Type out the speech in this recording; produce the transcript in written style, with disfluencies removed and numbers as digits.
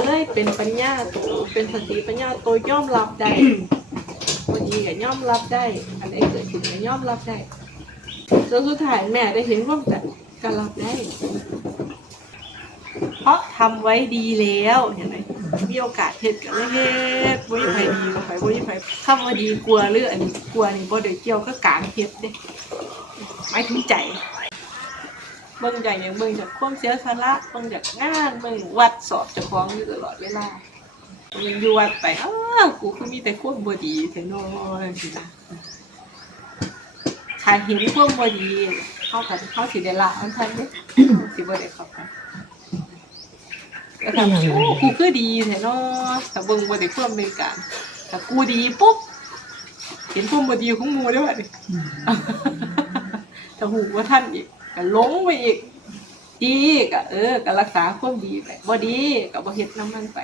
ก็เลยเป็นปัญญาโตเป็นสติปัญญาโตยอมรับได้บางทีก็ยอมรับได้อันไหนเกิดขึ้นก็ยอมรับได้จนสุดท้ายแม่ได้เห็นว่าแบบก็รับได้เพราะทำไว้ดีแล้วเห็นไหมมีโอกาสเฮ็ดก็เลยเฮ็ดบ่มีไผดีบ่ไผบ่มีไผคำว่าดีกลัวหรืออันนี้กลัวนี่บ่ได้เกี่ยวกับการเฮ็ดเด้หมายถึงใจเบิ่งใจอย่างเบิ่งจากความเสียสละเบิ่งจากงานเบิ่งวัดสอบเจ้าของอยู่ตลอดเวลามันอยู่วัดไปกูคือมีแต่ความบ่ดีแท้น้อยจังซี่นะถ้าเห็นความบ่ดีเฮาสิได้ละมันทันเด้สิบ่ได้เข้าไปก็ทำโอ้กูคือดีแท้เนาะแต่เบิ่งบ่ได้ความเป็นกลางถ้ากูดีปุ๊บเห็นความบ่ดีของหมู่ได้บัดนี้ถ้าหูว่าท่านอีกก็หลงไปอีกดีก็ก็รักษาความดีไปบ่ดีก็บ่เฮ็ดนำมันไป